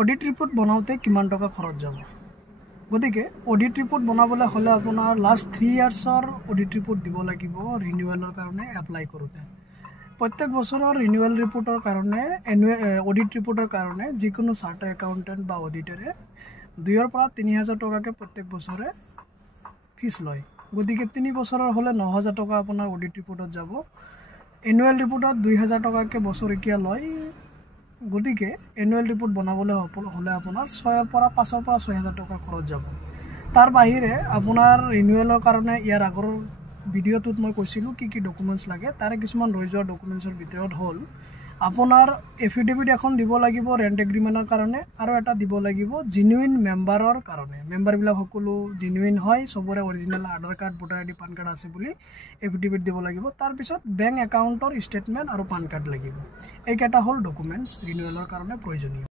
audit report বনাওতে কিমান টাকা খৰচ যাব গতিকে অডিট ৰিপোৰ্ট বনাবলৈ হলে আপোনাৰ লাষ্ট 3 ইয়াৰ্সৰ অডিট ৰিপোৰ্ট দিব লাগিব ৰিনিউয়ালৰ কাৰণে এপ্লাই কৰোতে প্ৰত্যেক বছৰৰ ৰিনিউয়াল ৰিপোৰ্টৰ কাৰণে অডিট ৰিপোৰ্টৰ কাৰণে যিকোনো চাৰ্টাৰ একাউন্টেন্ট বা অডিটৰে 2 পৰা 3000 টকাকে প্ৰত্যেক বছৰে ফিস লয় গতিকে 3 বছৰৰ হলে 9000 টকা আপোনাৰ অডিট ৰিপোৰ্টত যাব এনুয়াল ৰিপোৰ্টত 2000 টকাকে বছৰিকীয়া লয় গতিকে এনুয়াল ৰিপোৰ্ট বনাবলৈ হলে আপোনাৰ 6 পৰা 5 পৰা 6000 টকা খৰচ যাব তাৰ বাহিৰে আপোনাৰ ৰিনিউয়ালৰ কাৰণে ইয়াৰ আগৰ ভিডিওটোত মই কৈছিলো কি ডকুমেন্টস লাগে তাৰে কিছুমান ৰৈ যোৱা ডকুমেন্টছৰ ভিতৰত হল আপোনাৰ এফিডেভিট এখন দিব লাগিব ৰেন্ট এগ্ৰিমেন্টৰ কাৰণে আৰু এটা দিব লাগিব জেনুইন মেম্বাৰৰ কাৰণে মেম্বাৰবিলাক সকলো জেনুইন হয় সবৰে original Aadhaar card voter ID PAN card আছে বুলি এফিডেভিট দিব লাগিব তাৰ পিছত বেংক একাউন্টৰ ষ্টেটমেন্ট আৰু পান কাৰ্ড লাগিব এইকেইটা হল ডকুমেন্টস ৰিনিউয়ালৰ কাৰণে প্ৰয়োজনীয়